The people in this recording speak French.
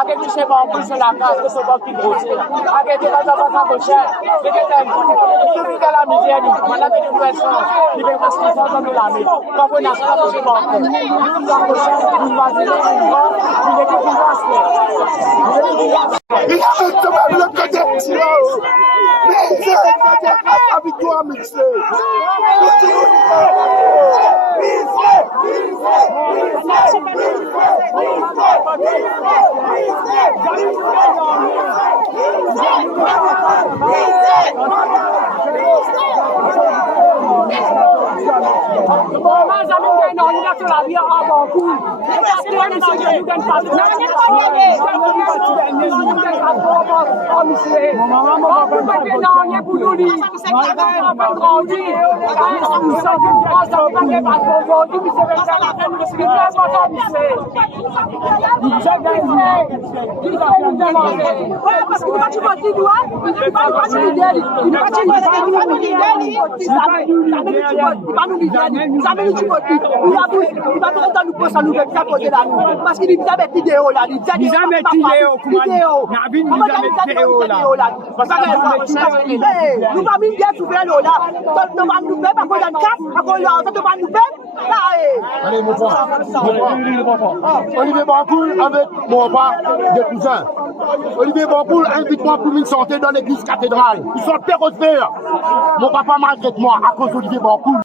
Aগে pisze bambul se la casă, să vă fi buțe. Aগে de la zava boșa, de că te tu vi la mizerie, mă la de persoană, ni pe mască să nu la mi. Ca voi na să se bambul. Nu la boșa, nu va zile, nu de că vască. Il a tout même le côté mais c'est habitué mixer. Parce qu'il nous a mis vidéo là, il nous a mis vidéo. Nous pas mis bien souvent là. Nous va nous faire parce qu'on a casse, parce qu'on a nous faire. Allez mon frère. Olivier Bancoul avec mon papa de cousin. Olivier Bancoul invite-moi pour une santé dans l'église cathédrale. Ils sont terroristes. Mon papa malgré moi à cause d'Olivier Bancoul.